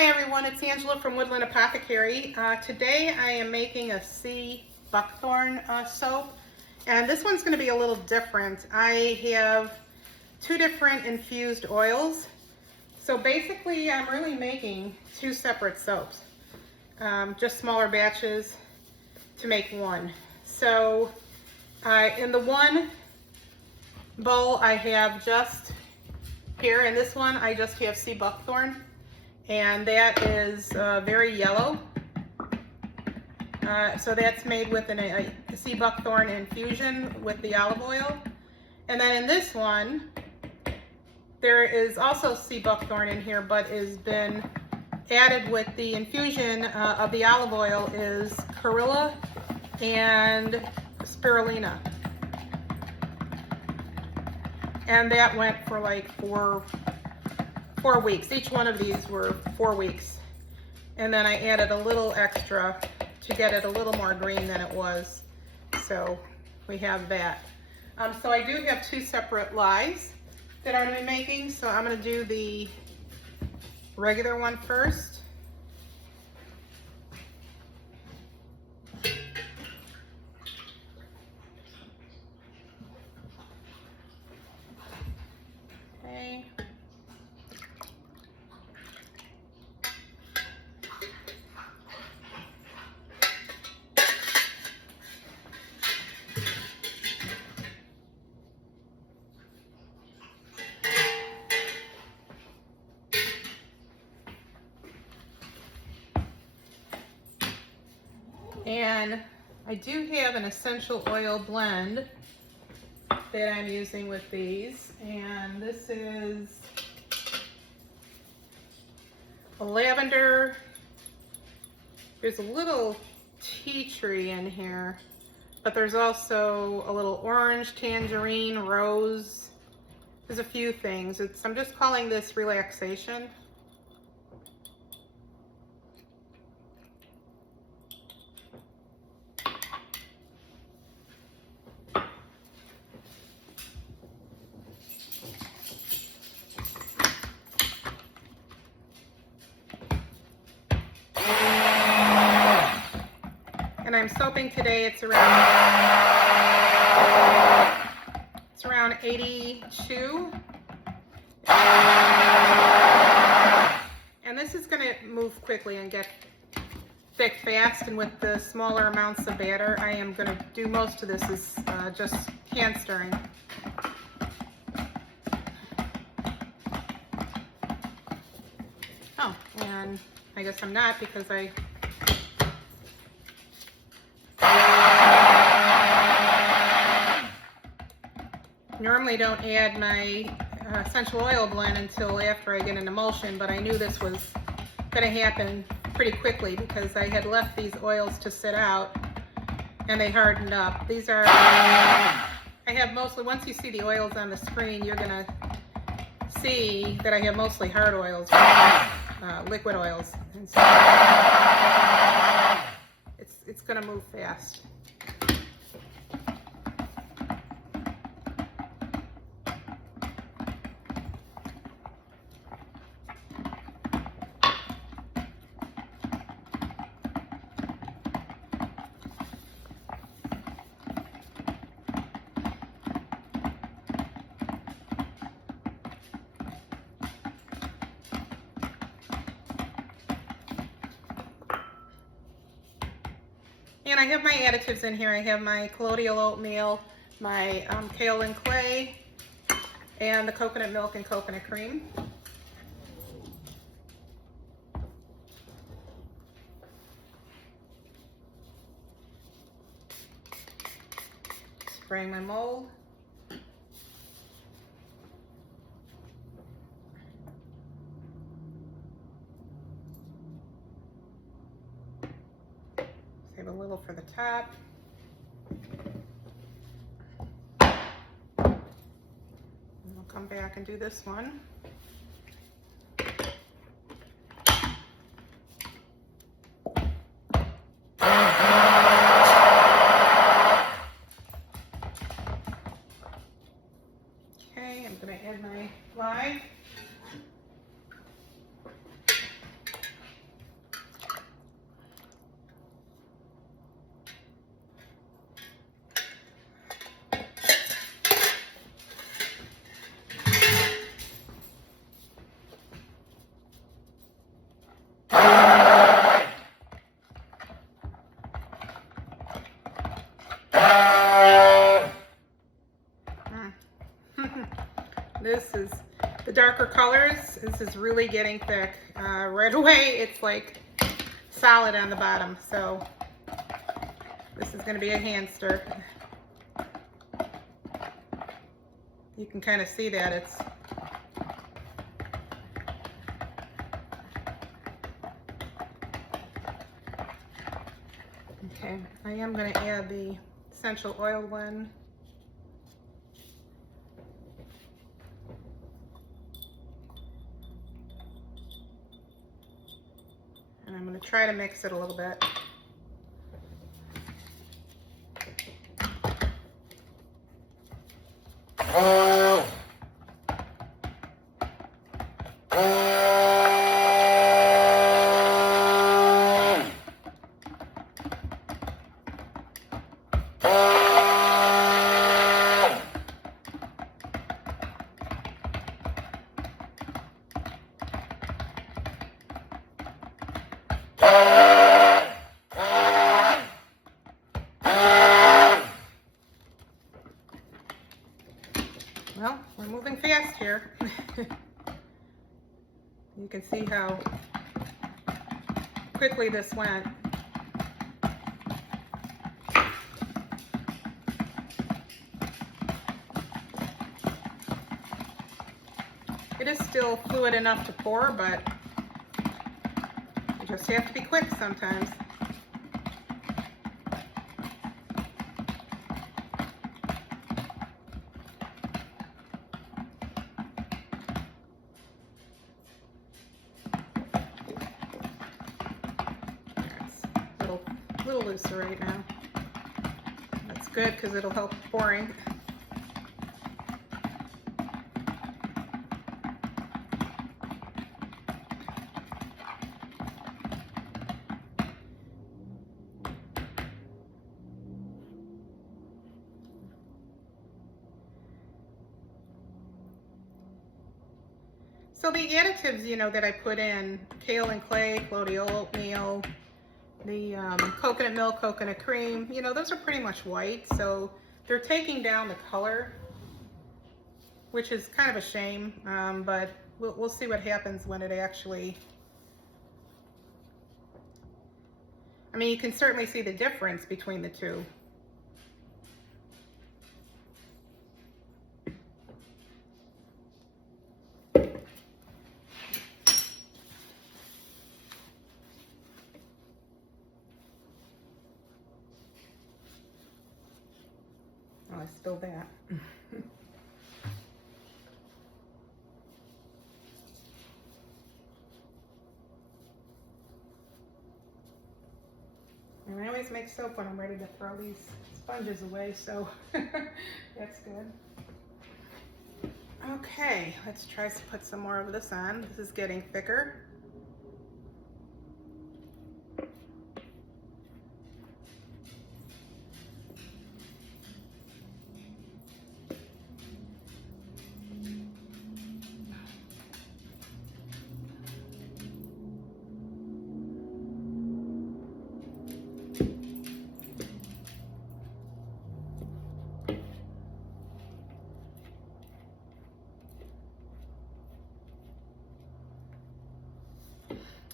Hi everyone, it's Angela from Woodland Apothecary. Today I am making a Sea Buckthorn soap, and this one's going to be a little different. I have two different infused oils. So basically I'm really making two separate soaps, just smaller batches to make one. So in the one bowl I have just here, in this one I just have Sea Buckthorn. And that is very yellow. So that's made with a Sea Buckthorn infusion with the olive oil. And then in this one, there is also Sea Buckthorn in here, but has been added with the infusion of the olive oil is Carilla and Spirulina. And that went for like 4 weeks. Each one of these were 4 weeks. And then I added a little extra to get it a little more green than it was. So we have that. So I do have two separate lyes that I'm going to be making. So I'm going to do the regular one first. Okay. And I do have an essential oil blend that I'm using with these, and this is a lavender. There's a little tea tree in here, but there's also a little orange, tangerine, rose. There's a few things. I'm just calling this relaxation. And I'm soaping today, it's around 82. And this is going to move quickly and get thick fast, and with the smaller amounts of batter, I am going to do most of this is just hand stirring. Oh, and I guess I'm not, because I normally don't add my essential oil blend until after I get an emulsion, but I knew this was going to happen pretty quickly because I had left these oils to sit out and they hardened up. These are, I have mostly, once you see the oils on the screen, you're going to see that I have mostly hard oils, liquid oils. And so it's going to move fast. And I have my additives in here. I have my colloidal oatmeal, my kaolin clay, and the coconut milk and coconut cream. Spraying my mold. Save a little for the top. And I'll come back and do this one. Okay, I'm going to add my lye. darker colors, this is really getting thick. Right away, it's like solid on the bottom. So this is going to be a hand stir. You can kind of see that it's okay. I am going to add the essential oil one. And I'm going to try to mix it a little bit. Well, we're moving fast here. You can see how quickly this went. It is still fluid enough to pour, but you just have to be quick sometimes. A little looser right now. That's good because it'll help pouring. So the additives, you know, that I put in, kale and clay, colloidal oatmeal, the coconut milk, coconut cream, you know, those are pretty much white, so they're taking down the color, which is kind of a shame, but we'll see what happens when it actually, I mean, you can certainly see the difference between the two. Oh, I spilled that. And I always make soap when I'm ready to throw these sponges away, so that's good. Okay, let's try to put some more of this on. This is getting thicker.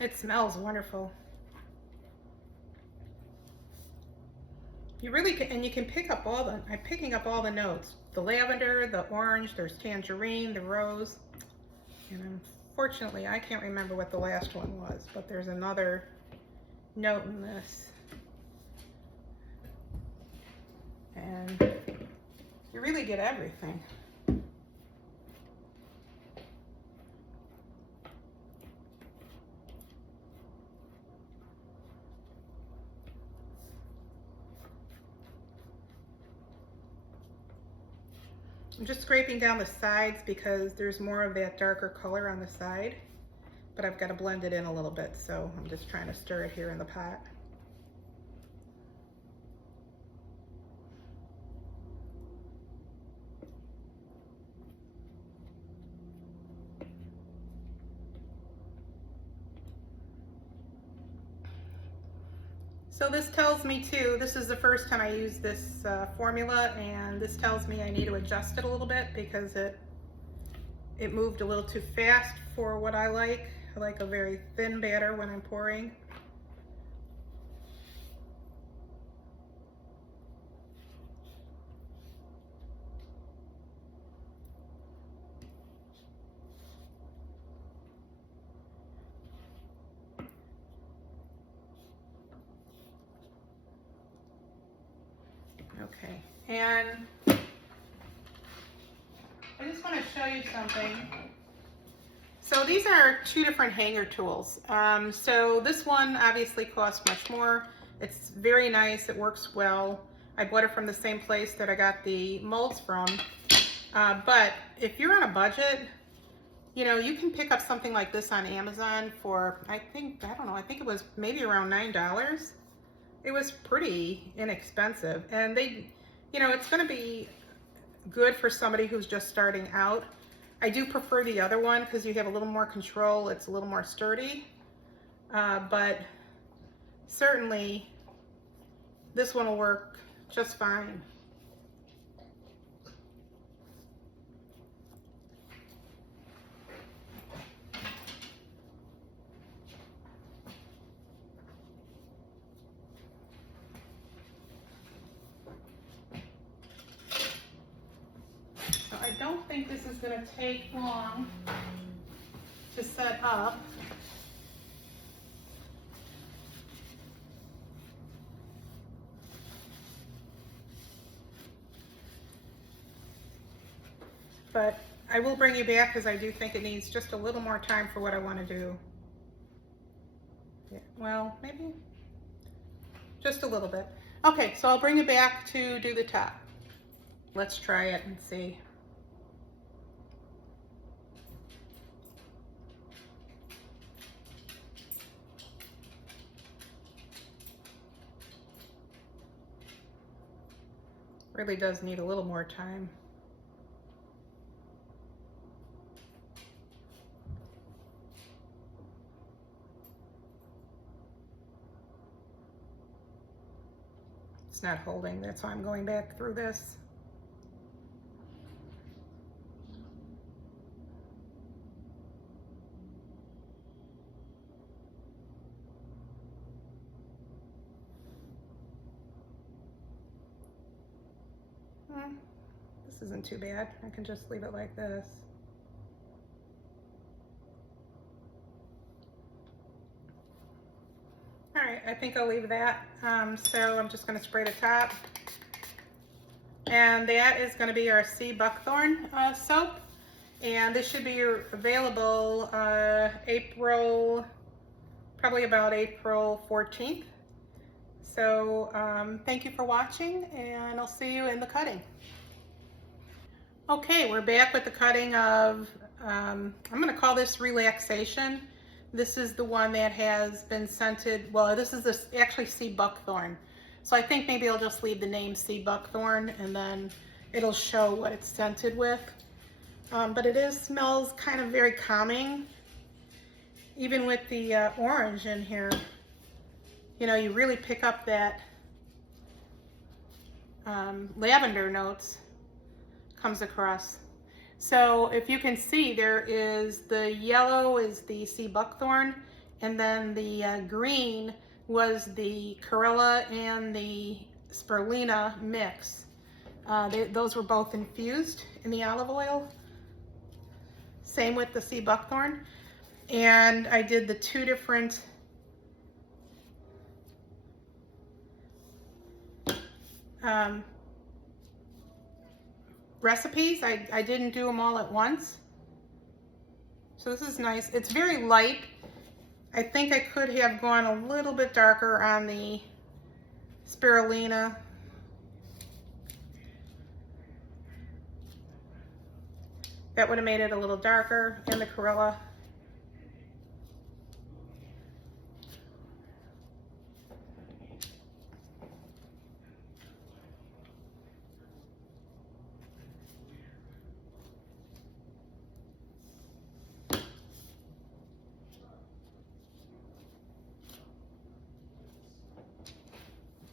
It smells wonderful. You really can, and you can pick up all the, I'm picking up all the notes. The lavender, the orange, there's tangerine, the rose. And unfortunately, I can't remember what the last one was, but there's another note in this. And you really get everything. I'm just scraping down the sides because there's more of that darker color on the side, but I've got to blend it in a little bit, so I'm just trying to stir it here in the pot. So this tells me too, this is the first time I use this formula, and this tells me I need to adjust it a little bit because it it moved a little too fast for what I like. I like a very thin batter when I'm pouring. Okay, and I just want to show you something. So these are two different hanger tools. So this one obviously costs much more. It's very nice, it works well. I bought it from the same place that I got the molds from. But if you're on a budget, you know, you can pick up something like this on Amazon for, I think it was maybe around $9. It was pretty inexpensive. And they, you know, it's gonna be good for somebody who's just starting out. I do prefer the other one because you have a little more control. It's a little more sturdy, but certainly this one will work just fine. So I don't think this is going to take long to set up. But I will bring you back because I do think it needs just a little more time for what I want to do. Yeah, well, maybe just a little bit. Okay, so I'll bring you back to do the top. Let's try it and see. Really does need a little more time. It's not holding, that's why I'm going back through this. This isn't too bad. I can just leave it like this. All right, I think I'll leave that. So I'm just going to spray the top. And that is going to be our Sea Buckthorn soap. And this should be available probably about April 14th. So thank you for watching, and I'll see you in the cutting. Okay, we're back with the cutting of, I'm going to call this Relaxation. This is the one that has been scented, well, this is actually Sea Buckthorn. So I think maybe I'll just leave the name Sea Buckthorn and then it'll show what it's scented with. But it smells kind of very calming. Even with the orange in here, you know, you really pick up that lavender notes comes across. So if you can see, there is the yellow is the Sea Buckthorn, and then the green was the Corella and the Spirulina mix. Those were both infused in the olive oil. Same with the Sea Buckthorn. And I did the two different recipes. I didn't do them all at once. So this is nice. It's very light. I think I could have gone a little bit darker on the Spirulina. That would have made it a little darker, and the Corella.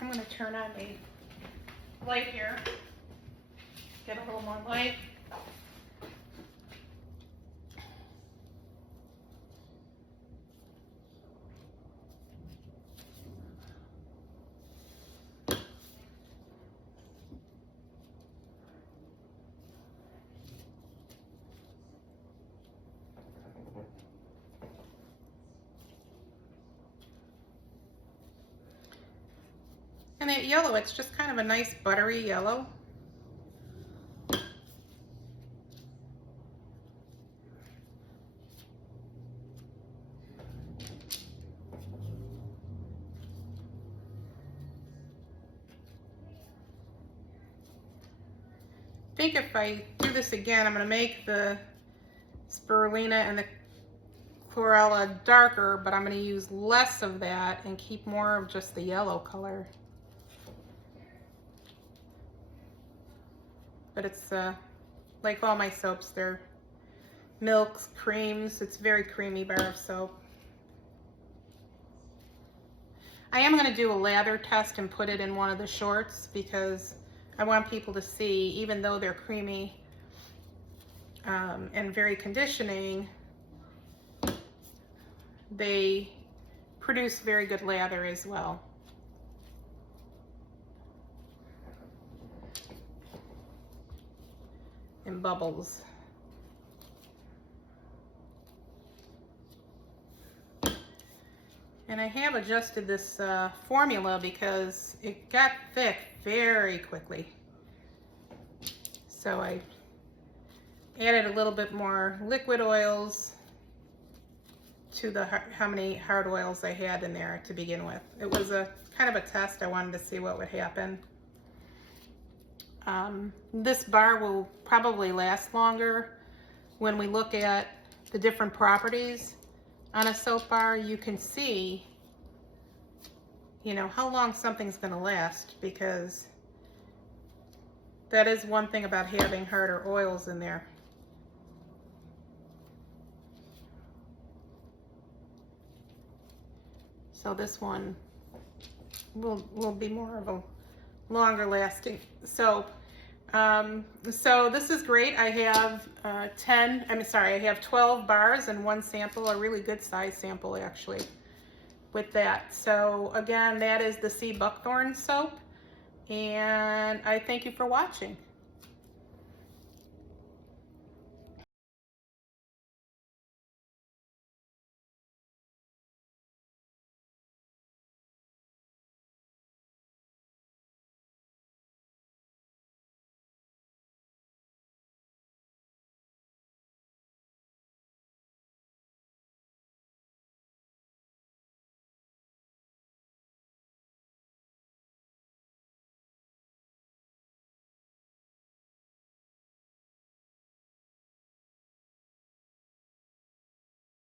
I'm going to turn on the light here, get a little more light. And that yellow, it's just kind of a nice buttery yellow. I think if I do this again, I'm going to make the spirulina and the chlorella darker, but I'm going to use less of that and keep more of just the yellow color. But it's like all my soaps, they're milks, creams. It's a very creamy bar of soap. I am going to do a lather test and put it in one of the shorts because I want people to see, even though they're creamy and very conditioning, they produce very good lather as well. And bubbles. And I have adjusted this formula because it got thick very quickly. So I added a little bit more liquid oils to the how many hard oils I had in there to begin with. It was a kind of a test. I wanted to see what would happen. This bar will probably last longer. When we look at the different properties on a soap bar, you can see, you know, how long something's going to last, because that is one thing about having harder oils in there. So this one will be more of a longer lasting soap. So this is great. I have 12 bars and one sample, a really good size sample actually with that. So again, that is the Sea Buckthorn soap, and I thank you for watching.